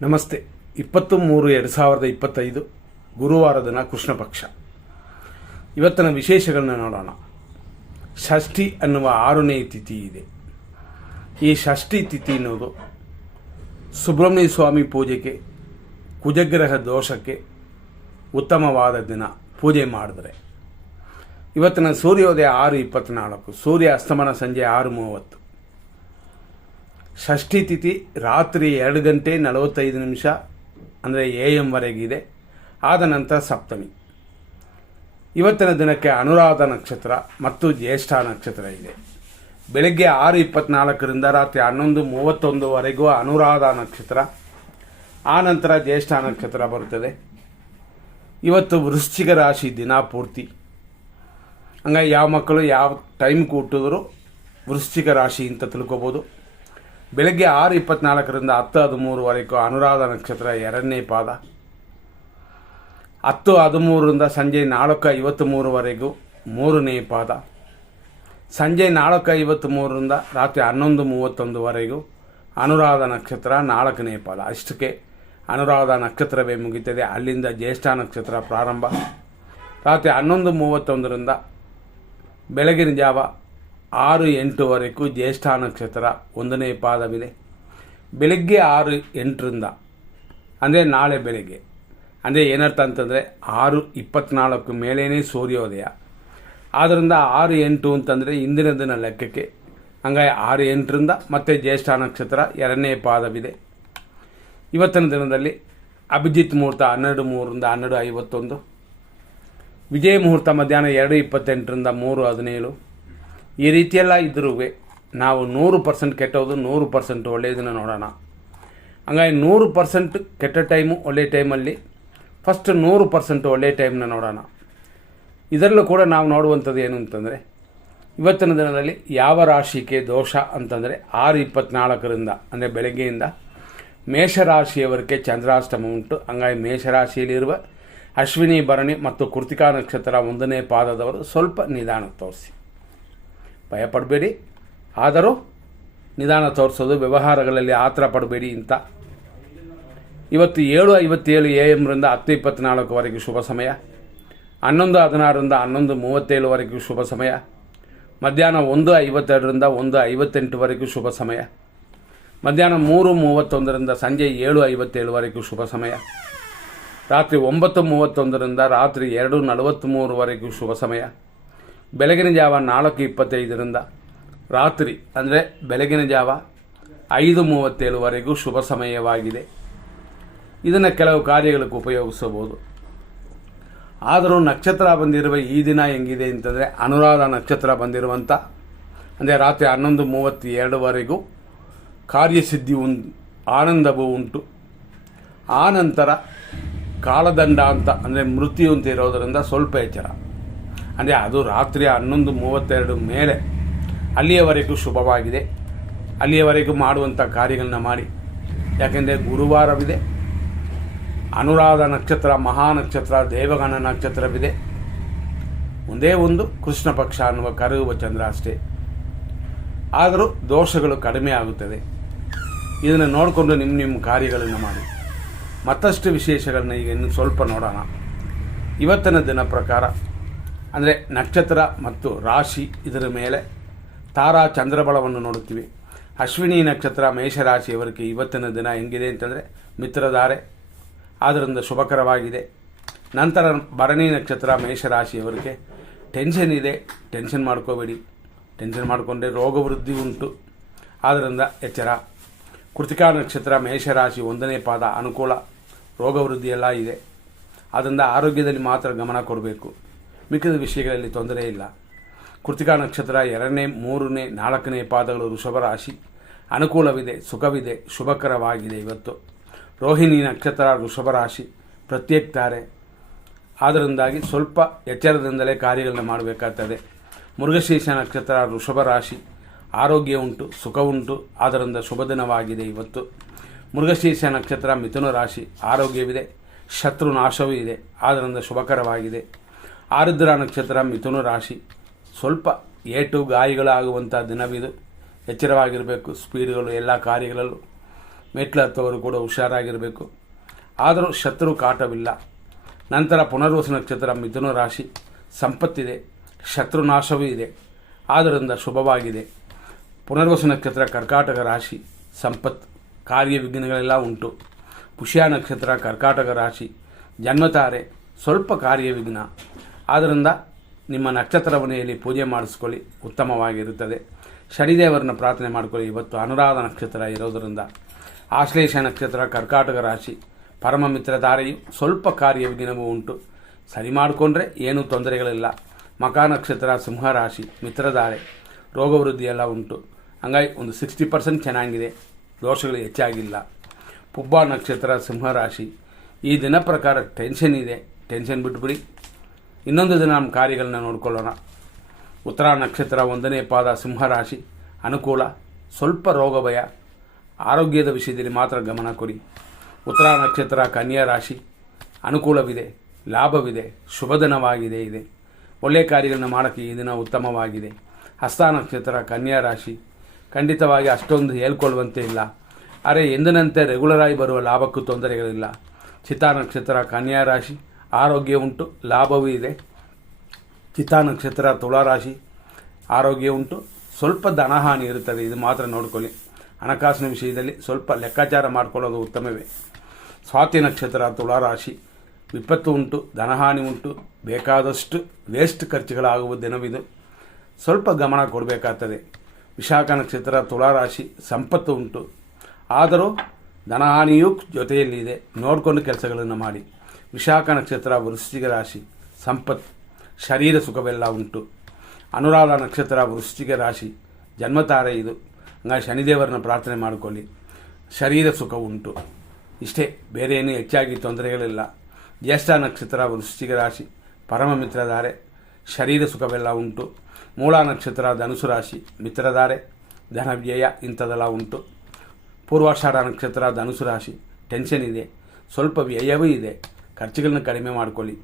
ನಮಸ್ತೆ. 23/2025 ಗುರುವಾರ ದಿನ ಕೃಷ್ಣ ಪಕ್ಷ. ಇವತ್ತಿನ ವಿಶೇಷಗಳನ್ನ ನೋಡೋಣ. ಷಷ್ಠಿ ಅನ್ನುವ 6ನೇ ತಿಥಿ ಇದೆ. ಈ ಷಷ್ಠಿ ತಿಥಿ ಅನ್ನೋದು ಸುಬ್ರಹ್ಮಣ್ಯ ಸ್ವಾಮಿ ಪೂಜೆಗೆ, ಕುಜಗ್ರಹ ದೋಷಕ್ಕೆ ಉತ್ತಮವಾದ ದಿನ. ಪೂಜೆ ಮಾಡಿದ್ರೆ ಇವತ್ತಿನ ಸೂರ್ಯೋದಯ 6:24, ಸೂರ್ಯ ಅಸ್ತಮನ ಸಂಜೆ 6:30. ಷಷ್ಠಿ ತಿಥಿ ರಾತ್ರಿ 2 ಗಂಟೆ 45 ನಿಮಿಷ ಅಂದರೆ AM ವರೆಗಿದೆ. ಆದ ನಂತರ ಸಪ್ತಮಿ. ಇವತ್ತಿನ ದಿನಕ್ಕೆ ಅನುರಾಧ ನಕ್ಷತ್ರ ಮತ್ತು ಜ್ಯೇಷ್ಠ ನಕ್ಷತ್ರ ಇದೆ. ಬೆಳಗ್ಗೆ 6:24ರಿಂದ ರಾತ್ರಿ 11:31ವರೆಗೂ ಅನುರಾಧ ನಕ್ಷತ್ರ, ಆ ನಂತರ ಜ್ಯೇಷ್ಠ ನಕ್ಷತ್ರ ಬರುತ್ತದೆ. ಇವತ್ತು ವೃಶ್ಚಿಕ ರಾಶಿ ದಿನ ಪೂರ್ತಿ. ಹಂಗಾಗಿ ಯಾವ ಮಕ್ಕಳು ಯಾವ ಟೈಮ್ಗೆ ಹುಟ್ಟಿದ್ರು ವೃಶ್ಚಿಕ ರಾಶಿ ಅಂತ ತಿಳ್ಕೊಬೋದು. ಬೆಳಗ್ಗೆ 6:24ರಿಂದ 10:13ವರೆಗೂ ಅನುರಾಧ ನಕ್ಷತ್ರ 2ನೇ ಪಾದ. 10:13ರಿಂದ ಸಂಜೆ 4:53ವರೆಗೂ 3ನೇ ಪಾದ. ಸಂಜೆ 4:53ರಿಂದ ರಾತ್ರಿ 11:31ವರೆಗೂ ಅನುರಾಧ ನಕ್ಷತ್ರ 4ನೇ ಪಾದ. ಅಷ್ಟಕ್ಕೆ ಅನುರಾಧ ನಕ್ಷತ್ರವೇ ಮುಗಿತದೆ. ಅಲ್ಲಿಂದ ಜ್ಯೇಷ್ಠ ನಕ್ಷತ್ರ ಪ್ರಾರಂಭ. ರಾತ್ರಿ 11:31ರಿಂದ ಬೆಳಗಿನ ಜಾವ 6:08ವರೆಗೂ ಜ್ಯೇಷ್ಠ ನಕ್ಷತ್ರ 1ನೇ ಪಾದವಿದೆ. ಬೆಳಗ್ಗೆ 6:08ರಿಂದ ಅಂದರೆ ನಾಳೆ ಬೆಳಗ್ಗೆ, ಅಂದರೆ ಏನರ್ಥ ಅಂತಂದರೆ 6:24 ಮೇಲೇ ಸೂರ್ಯೋದಯ. ಆದ್ದರಿಂದ 6:08 ಅಂತಂದರೆ ಇಂದಿನ ದಿನ ಲೆಕ್ಕಕ್ಕೆ. ಹಂಗಾಗಿ 6:08ರಿಂದ ಮತ್ತೆ ಜ್ಯೇಷ್ಠ ನಕ್ಷತ್ರ 2ನೇ ಪಾದವಿದೆ. ಇವತ್ತಿನ ದಿನದಲ್ಲಿ ಅಭಿಜಿತ್ ಮುಹೂರ್ತ 12:03ರಿಂದ 12:51. ವಿಜಯ ಮುಹೂರ್ತ ಮಧ್ಯಾಹ್ನ 2:28ರಿಂದ 3:17. ಈ ರೀತಿಯೆಲ್ಲ ಇದ್ರೂ ನಾವು 100% ಕೆಟ್ಟೋದು, 100% ಒಳ್ಳೆಯದನ್ನು ನೋಡೋಣ. ಹಂಗಾಗಿ 100% ಕೆಟ್ಟ ಟೈಮು ಒಳ್ಳೆಯ ಟೈಮಲ್ಲಿ ಫಸ್ಟ್ 100% ಒಳ್ಳೆಯ ಟೈಮ್ನ ನೋಡೋಣ. ಇದರಲ್ಲೂ ಕೂಡ ನಾವು ನೋಡುವಂಥದ್ದು ಏನು ಅಂತಂದರೆ, ಇವತ್ತಿನ ದಿನದಲ್ಲಿ ಯಾವ ರಾಶಿಗೆ ದೋಷ ಅಂತಂದರೆ 6:24ರಿಂದ ಅಂದರೆ ಬೆಳಗ್ಗೆಯಿಂದ ಮೇಷರಾಶಿಯವರೆಗೆ ಚಂದ್ರಾಷ್ಟಮ ಉಂಟು. ಹಂಗಾಗಿ ಮೇಷರಾಶಿಯಲ್ಲಿರುವ ಅಶ್ವಿನಿ, ಭರಣಿ ಮತ್ತು ಕೃತಿಕಾ ನಕ್ಷತ್ರ 1ನೇ ಪಾದದವರು ಸ್ವಲ್ಪ ನಿಧಾನ ತೋರಿಸಿ. ಭಯಪಡಬೇಡಿ, ಆದರೂ ನಿಧಾನ ತೋರಿಸೋದು. ವ್ಯವಹಾರಗಳಲ್ಲಿ ಆತರ ಪಡಬೇಡಿ ಅಂತ. ಇವತ್ತು 7:57 AM ರಿಂದ 10:24ವರೆಗೂ ಶುಭ ಸಮಯ. 11:16ರಿಂದ 11:37ವರೆಗೂ ಶುಭ ಸಮಯ. ಮಧ್ಯಾಹ್ನ 1:52ರಿಂದ 1:58ವರೆಗೂ ಶುಭ ಸಮಯ. ಮಧ್ಯಾಹ್ನ 3:31ರಿಂದ ಸಂಜೆ 7:57ವರೆಗೂ ಶುಭ ಸಮಯ. ರಾತ್ರಿ 9:31ರಿಂದ ರಾತ್ರಿ 2:43ವರೆಗೂ ಶುಭ ಸಮಯ. ಬೆಳಗಿನ ಜಾವ 4:25ರಿಂದ ರಾತ್ರಿ ಅಂದರೆ ಬೆಳಗಿನ ಜಾವ 5:37ವರೆಗೂ ಶುಭ ಸಮಯವಾಗಿದೆ. ಇದನ್ನು ಕೆಲವು ಕಾರ್ಯಗಳಿಗೆ ಉಪಯೋಗಿಸಬಹುದು. ಆದರೂ ನಕ್ಷತ್ರ ಬಂದಿರುವ ಈ ದಿನ ಹೆಂಗಿದೆ ಅಂತಂದರೆ, ಅನುರಾಧ ನಕ್ಷತ್ರ ಬಂದಿರುವಂಥ ಅಂದರೆ ರಾತ್ರಿ 11:32ವರೆಗೂ ಕಾರ್ಯಸಿದ್ಧಿ ಆನಂದವೂ ಉಂಟು. ಆ ನಂತರ ಕಾಲದಂಡ ಅಂತ ಅಂದರೆ ಮೃತ್ಯು ಅಂತ ಇರೋದರಿಂದ ಸ್ವಲ್ಪ ಎಚ್ಚರ. ಅಂದರೆ ಅದು ರಾತ್ರಿ 11:32 ಮೇಲೆ ಅಲ್ಲಿಯವರೆಗೂ ಶುಭವಾಗಿದೆ. ಅಲ್ಲಿಯವರೆಗೂ ಮಾಡುವಂಥ ಕಾರ್ಯಗಳನ್ನ ಮಾಡಿ. ಯಾಕೆಂದರೆ ಗುರುವಾರವಿದೆ, ಅನುರಾಧ ನಕ್ಷತ್ರ, ಮಹಾನಕ್ಷತ್ರ, ದೇವಗಣ ನಕ್ಷತ್ರವಿದೆ. ಒಂದೇ ಒಂದು ಕೃಷ್ಣ ಪಕ್ಷ ಅನ್ನುವ ಕರೆಯುವ ಚಂದ್ರ ಅಷ್ಟೇ. ಆದರೂ ದೋಷಗಳು ಕಡಿಮೆ ಆಗುತ್ತದೆ. ಇದನ್ನು ನೋಡಿಕೊಂಡು ನಿಮ್ಮ ಕಾರ್ಯಗಳನ್ನು ಮಾಡಿ. ಮತ್ತಷ್ಟು ವಿಶೇಷಗಳನ್ನ ಈಗ ಇನ್ನು ಸ್ವಲ್ಪ ನೋಡೋಣ. ಇವತ್ತಿನ ದಿನ ಪ್ರಕಾರ ಅಂದರೆ ನಕ್ಷತ್ರ ಮತ್ತು ರಾಶಿ, ಇದರ ಮೇಲೆ ತಾರಾ ಚಂದ್ರಬಲವನ್ನು ನೋಡುತ್ತೀವಿ. ಅಶ್ವಿನಿ ನಕ್ಷತ್ರ ಮೇಷರಾಶಿಯವರಿಗೆ ಇವತ್ತಿನ ದಿನ ಹೆಂಗಿದೆ ಅಂತಂದರೆ ಮಿತ್ರಧಾರೆ, ಆದ್ದರಿಂದ ಶುಭಕರವಾಗಿದೆ. ನಂತರ ಭರಣಿ ನಕ್ಷತ್ರ ಮೇಷರಾಶಿಯವರಿಗೆ ಟೆನ್ಷನ್ ಇದೆ, ಟೆನ್ಷನ್ ಮಾಡ್ಕೋಬೇಡಿ. ಟೆನ್ಷನ್ ಮಾಡಿಕೊಂಡ್ರೆ ರೋಗವೃದ್ಧಿ ಉಂಟು, ಆದ್ದರಿಂದ ಎಚ್ಚರ. ಕೃತಿಕಾ ನಕ್ಷತ್ರ ಮೇಷರಾಶಿ 1ನೇ ಪಾದ, ಅನುಕೂಲ, ರೋಗವೃದ್ಧಿ ಎಲ್ಲ ಇದೆ. ಆದ್ದರಿಂದ ಆರೋಗ್ಯದಲ್ಲಿ ಮಾತ್ರ ಗಮನ ಕೊಡಬೇಕು. ಮಿಕ್ಕಿದ ವಿಷಯಗಳಲ್ಲಿ ತೊಂದರೆ ಇಲ್ಲ. ಕೃತಿಕಾ ನಕ್ಷತ್ರ 2ನೇ, 3ನೇ, 4ನೇ ಪಾದಗಳು ವೃಷಭ ರಾಶಿ, ಅನುಕೂಲವಿದೆ, ಸುಖವಿದೆ, ಶುಭಕರವಾಗಿದೆ ಇವತ್ತು. ರೋಹಿಣಿ ನಕ್ಷತ್ರ ವೃಷಭ ರಾಶಿ, ಪ್ರತ್ಯೇಕ ತಾರೆ. ಆದ್ದರಿಂದಾಗಿ ಸ್ವಲ್ಪ ಎಚ್ಚರದಿಂದಲೇ ಕಾರ್ಯಗಳನ್ನು ಮಾಡಬೇಕಾಗ್ತದೆ. ಮೃಗಶೀರ್ಷ ನಕ್ಷತ್ರ ವೃಷಭ ರಾಶಿ, ಆರೋಗ್ಯ ಉಂಟು, ಸುಖ ಉಂಟು, ಆದ್ದರಿಂದ ಶುಭ ದಿನವಾಗಿದೆ ಇವತ್ತು. ಮೃಗಶೀರ್ಷ ನಕ್ಷತ್ರ ಮಿಥುನ ರಾಶಿ, ಆರೋಗ್ಯವಿದೆ, ಶತ್ರು ನಾಶವೂ ಇದೆ, ಆದ್ದರಿಂದ ಶುಭಕರವಾಗಿದೆ. ಆರುದ್ರ ನಕ್ಷತ್ರ ಮಿಥುನ ರಾಶಿ, ಸ್ವಲ್ಪ ಏಟು ಗಾಯಗಳಾಗುವಂಥ ದಿನವಿದು. ಎಚ್ಚರವಾಗಿರಬೇಕು. ಸ್ಪೀಡ್ಗಳು ಎಲ್ಲ ಕಾರ್ಯಗಳಲ್ಲೂ ಮೆಟ್ಲು ಹತ್ತುವವರು ಕೂಡ ಹುಷಾರಾಗಿರಬೇಕು. ಆದರೂ ಶತ್ರು ಕಾಟವಿಲ್ಲ. ನಂತರ ಪುನರ್ವಸು ನಕ್ಷತ್ರ ಮಿಥುನ ರಾಶಿ, ಸಂಪತ್ತಿದೆ, ಶತ್ರುನಾಶವೂ ಇದೆ, ಆದ್ದರಿಂದ ಶುಭವಾಗಿದೆ. ಪುನರ್ವಸು ನಕ್ಷತ್ರ ಕರ್ಕಾಟಕ ರಾಶಿ, ಸಂಪತ್ತು, ಕಾರ್ಯ ವಿಘ್ನಗಳೆಲ್ಲ ಉಂಟು. ಪುಷ್ಯ ನಕ್ಷತ್ರ ಕರ್ಕಾಟಕ ರಾಶಿ, ಜನ್ಮತಾರೆ, ಸ್ವಲ್ಪ ಕಾರ್ಯ ವಿಘ್ನ. ಆದ್ದರಿಂದ ನಿಮ್ಮ ನಕ್ಷತ್ರ ಮನೆಯಲ್ಲಿ ಪೂಜೆ ಮಾಡಿಸ್ಕೊಳ್ಳಿ, ಉತ್ತಮವಾಗಿರುತ್ತದೆ. ಶನಿದೇವರನ್ನ ಪ್ರಾರ್ಥನೆ ಮಾಡಿಕೊಳ್ಳಿ. ಇವತ್ತು ಅನುರಾಧ ನಕ್ಷತ್ರ ಇರೋದರಿಂದ. ಆಶ್ಲೇಷ ನಕ್ಷತ್ರ ಕರ್ಕಾಟಕ ರಾಶಿ, ಪರಮ ಮಿತ್ರಧಾರೆಯು ಸ್ವಲ್ಪ ಕಾರ್ಯ ವಿಘ್ನವೂ ಉಂಟು. ಸರಿ ಮಾಡಿಕೊಂಡ್ರೆ ಏನೂ ತೊಂದರೆಗಳಿಲ್ಲ. ಮಖ ನಕ್ಷತ್ರ ಸಿಂಹರಾಶಿ, ಮಿತ್ರಧಾರೆ, ರೋಗವೃದ್ಧಿ ಎಲ್ಲ ಉಂಟು. ಹಂಗಾಗಿ ಒಂದು 60% ಚೆನ್ನಾಗಿದೆ, ದೋಷಗಳು ಹೆಚ್ಚಾಗಿಲ್ಲ. ಪುಬ್ಬ ನಕ್ಷತ್ರ ಸಿಂಹರಾಶಿ, ಈ ದಿನ ಪ್ರಕಾರ ಟೆನ್ಷನ್ ಇದೆ, ಟೆನ್ಷನ್ ಬಿಟ್ಬಿಡಿ. ಇನ್ನೊಂದು ದಿನ ನಮ್ಮ ಕಾರ್ಯಗಳನ್ನ ನೋಡ್ಕೊಳ್ಳೋಣ. ಉತ್ತರ ನಕ್ಷತ್ರ 1ನೇ ಪಾದ ಸಿಂಹರಾಶಿ, ಅನುಕೂಲ, ಸ್ವಲ್ಪ ರೋಗ ಭಯ, ಆರೋಗ್ಯದ ವಿಷಯದಲ್ಲಿ ಮಾತ್ರ ಗಮನ ಕೊಡಿ. ಉತ್ತರ ನಕ್ಷತ್ರ ಕನ್ಯಾ ರಾಶಿ, ಅನುಕೂಲವಿದೆ, ಲಾಭವಿದೆ, ಶುಭದಿನವಾಗಿದೆ ಇದೆ. ಒಳ್ಳೆಯ ಕಾರ್ಯಗಳನ್ನ ಮಾಡೋಕ್ಕೆ ಈ ದಿನ ಉತ್ತಮವಾಗಿದೆ. ಹಸ್ತ ನಕ್ಷತ್ರ ಕನ್ಯಾ ರಾಶಿ, ಖಂಡಿತವಾಗಿ ಅಷ್ಟೊಂದು ಹೇಳ್ಕೊಳ್ಳುವಂತೆ ಇಲ್ಲ. ಆದರೆ ಎಂದಿನಂತೆ ರೆಗ್ಯುಲರ್ ಆಗಿ ಬರುವ ಲಾಭಕ್ಕೂ ತೊಂದರೆಗಳಿಲ್ಲ. ಚಿತ್ತಾ ನಕ್ಷತ್ರ ಕನ್ಯಾ ರಾಶಿ, ಆರೋಗ್ಯ ಉಂಟು, ಲಾಭವೂ ಇದೆ. ಚಿತ್ತಾ ನಕ್ಷತ್ರ ತುಳಾರಾಶಿ, ಆರೋಗ್ಯ ಉಂಟು, ಸ್ವಲ್ಪ ಧನಹಾನಿ ಇರುತ್ತದೆ, ಇದು ಮಾತ್ರ ನೋಡ್ಕೊಳ್ಳಿ. ಹಣಕಾಸಿನ ವಿಷಯದಲ್ಲಿ ಸ್ವಲ್ಪ ಲೆಕ್ಕಾಚಾರ ಮಾಡಿಕೊಳ್ಳೋದು ಉತ್ತಮವೇ. ಸ್ವಾತಿ ನಕ್ಷತ್ರ ತುಳಾರಾಶಿ, ವಿಪತ್ತು ಉಂಟು, ಧನಹಾನಿ ಉಂಟು, ಬೇಕಾದಷ್ಟು ವೇಸ್ಟ್ ಖರ್ಚುಗಳಾಗುವ ದಿನವಿದು, ಸ್ವಲ್ಪ ಗಮನ ಕೊಡಬೇಕಾಗ್ತದೆ. ವಿಶಾಖ ನಕ್ಷತ್ರ ತುಳಾರಾಶಿ, ಸಂಪತ್ತು ಉಂಟು, ಆದರೂ ಧನಹಾನಿಯೂ ಜೊತೆಯಲ್ಲಿದೆ, ನೋಡಿಕೊಂಡು ಕೆಲಸಗಳನ್ನು ಮಾಡಿ. ವಿಶಾಖ ನಕ್ಷತ್ರ ವೃಶ್ಚಿಕ ರಾಶಿ, ಸಂಪತ್ತು, ಶರೀರ ಸುಖವೆಲ್ಲ ಉಂಟು. ಅನುರಾಧ ನಕ್ಷತ್ರ ವೃಶ್ಚಿಕ ರಾಶಿ, ಜನ್ಮತಾರೆ ಇದು. ಹಂಗಾಗಿ ಶನಿದೇವರನ್ನ ಪ್ರಾರ್ಥನೆ ಮಾಡಿಕೊಳ್ಳಿ, ಶರೀರ ಸುಖ ಉಂಟು. ಇಷ್ಟೇ, ಬೇರೆ ಏನೂ ಹೆಚ್ಚಾಗಿ ತೊಂದರೆಗಳಿಲ್ಲ. ಜ್ಯೇಷ್ಠ ನಕ್ಷತ್ರ ವೃಶ್ಚಿಕ ರಾಶಿ, ಪರಮ ಮಿತ್ರಧಾರೆ, ಶರೀರ ಸುಖವೆಲ್ಲ ಉಂಟು. ಮೂಲ ನಕ್ಷತ್ರ ಧನುಸು ರಾಶಿ, ಮಿತ್ರಧಾರೆ, ಧನವ್ಯಯ ಇಂಥದೆಲ್ಲ ಉಂಟು. ಪೂರ್ವಾಷಾಢ ನಕ್ಷತ್ರ ಧನುಸು ರಾಶಿ, ಟೆನ್ಷನ್ ಇದೆ, ಸ್ವಲ್ಪ ವ್ಯಯವೂ ಇದೆ, ಖರ್ಚುಗಳನ್ನ ಕಡಿಮೆ ಮಾಡಿಕೊಳ್ಳಿ.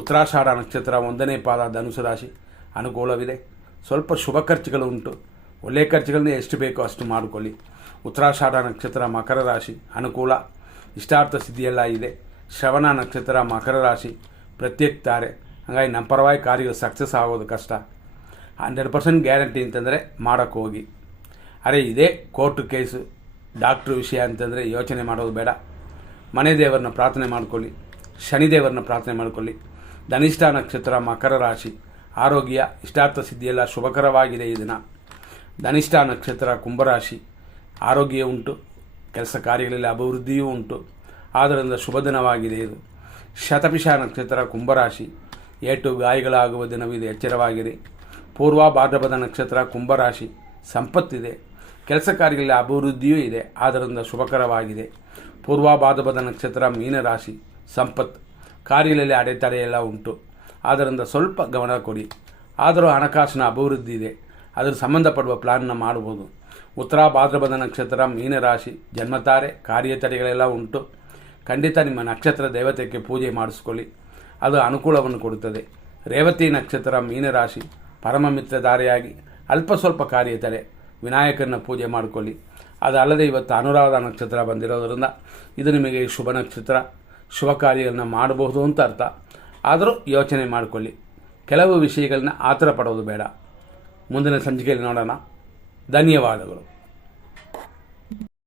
ಉತ್ತರಾಷಾಢ ನಕ್ಷತ್ರ 1ನೇ ಪಾದ ಧನುಸು ರಾಶಿ, ಅನುಕೂಲವಿದೆ, ಸ್ವಲ್ಪ ಶುಭ ಖರ್ಚುಗಳು ಉಂಟು. ಒಳ್ಳೆಯ ಖರ್ಚುಗಳನ್ನ ಎಷ್ಟು ಬೇಕೋ ಅಷ್ಟು ಮಾಡಿಕೊಳ್ಳಿ. ಉತ್ತರಾಷಾಢ ನಕ್ಷತ್ರ ಮಕರ ರಾಶಿ, ಅನುಕೂಲ, ಇಷ್ಟಾರ್ಥ ಸಿದ್ಧಿಯೆಲ್ಲ ಇದೆ. ಶ್ರವಣ ನಕ್ಷತ್ರ ಮಕರ ರಾಶಿ, ಪ್ರತ್ಯೇಕ ತಾರೆ. ಹಾಗಾಗಿ ನಮ್ಮ ಪರವಾಗಿ ಕಾರ್ಯ ಸಕ್ಸಸ್ ಆಗೋದು ಕಷ್ಟ. 100% ಗ್ಯಾರಂಟಿ ಅಂತಂದರೆ ಮಾಡೋಕ್ಕೆ ಹೋಗಿ. ಅರೆ ಇದೇ ಕೋರ್ಟ್ ಕೇಸು, ಡಾಕ್ಟ್ರು ವಿಷಯ ಅಂತಂದರೆ ಯೋಚನೆ ಮಾಡೋದು ಬೇಡ. ಮನೆ ದೇವರನ್ನ ಪ್ರಾರ್ಥನೆ ಮಾಡಿಕೊಳ್ಳಿ, ಶನಿದೇವರನ್ನ ಪ್ರಾರ್ಥನೆ ಮಾಡಿಕೊಳ್ಳಿ. ಧನಿಷ್ಠ ನಕ್ಷತ್ರ ಮಕರ ರಾಶಿ, ಆರೋಗ್ಯ, ಇಷ್ಟಾರ್ಥ ಸಿದ್ಧಿಯೆಲ್ಲ ಶುಭಕರವಾಗಿದೆ ಈ ದಿನ. ಧನಿಷ್ಠ ನಕ್ಷತ್ರ ಕುಂಭರಾಶಿ, ಆರೋಗ್ಯ ಉಂಟು, ಕೆಲಸ ಕಾರ್ಯಗಳಲ್ಲಿ ಅಭಿವೃದ್ಧಿಯೂ ಉಂಟು, ಆದ್ದರಿಂದ ಶುಭ ದಿನವಾಗಿದೆ ಇದು. ಶತಭಿಷ ನಕ್ಷತ್ರ ಕುಂಭರಾಶಿ, ಏಟು ಗಾಯಗಳಾಗುವ ದಿನವಿದೆ, ಎಚ್ಚರವಾಗಿರಿ. ಪೂರ್ವ ಭಾದ್ರಪದ ನಕ್ಷತ್ರ ಕುಂಭರಾಶಿ, ಸಂಪತ್ತಿದೆ, ಕೆಲಸ ಕಾರ್ಯಗಳಲ್ಲಿ ಅಭಿವೃದ್ಧಿಯೂ ಇದೆ, ಆದ್ದರಿಂದ ಶುಭಕರವಾಗಿದೆ. ಪೂರ್ವ ಭಾದ್ರಪದ ನಕ್ಷತ್ರ ಮೀನರಾಶಿ, ಸಂಪತ್ತು, ಕಾರ್ಯಗಳಲ್ಲಿ ಅಡೆತಡೆ ಎಲ್ಲ ಉಂಟು, ಆದ್ದರಿಂದ ಸ್ವಲ್ಪ ಗಮನ ಕೊಡಿ. ಆದರೂ ಹಣಕಾಸಿನ ಅಭಿವೃದ್ಧಿ ಇದೆ, ಅದರ ಸಂಬಂಧಪಡುವ ಪ್ಲಾನ್ನ ಮಾಡ್ಬೋದು. ಉತ್ತರ ಭಾದ್ರಪದ ನಕ್ಷತ್ರ ಮೀನರಾಶಿ, ಜನ್ಮತಾರೆ, ಕಾರ್ಯತಡೆಗಳೆಲ್ಲ ಉಂಟು. ಖಂಡಿತ ನಿಮ್ಮ ನಕ್ಷತ್ರ ದೇವತೆಗೆ ಪೂಜೆ ಮಾಡಿಸ್ಕೊಳ್ಳಿ, ಅದು ಅನುಕೂಲವನ್ನು ಕೊಡುತ್ತದೆ. ರೇವತಿ ನಕ್ಷತ್ರ ಮೀನರಾಶಿ, ಪರಮ ಮಿತ್ರಧಾರೆಯಾಗಿ ಅಲ್ಪ ಸ್ವಲ್ಪ ಕಾರ್ಯತಡೆ, ವಿನಾಯಕನ ಪೂಜೆ ಮಾಡಿಕೊಳ್ಳಿ. ಅದಲ್ಲದೆ ಇವತ್ತು ಅನುರಾಧ ನಕ್ಷತ್ರ ಬಂದಿರೋದರಿಂದ ಇದು ನಿಮಗೆ ಶುಭ ನಕ್ಷತ್ರ, ಶುಭ ಕಾರ್ಯಗಳನ್ನ ಮಾಡಬಹುದು ಅಂತ ಅರ್ಥ. ಆದರೂ ಯೋಚನೆ ಮಾಡಿಕೊಳ್ಳಿ, ಕೆಲವು ವಿಷಯಗಳನ್ನ ಆತರ ಪಡೋದು ಬೇಡ. ಮುಂದಿನ ಸಂಚಿಕೆಯಲ್ಲಿ ನೋಡೋಣ. ಧನ್ಯವಾದಗಳು.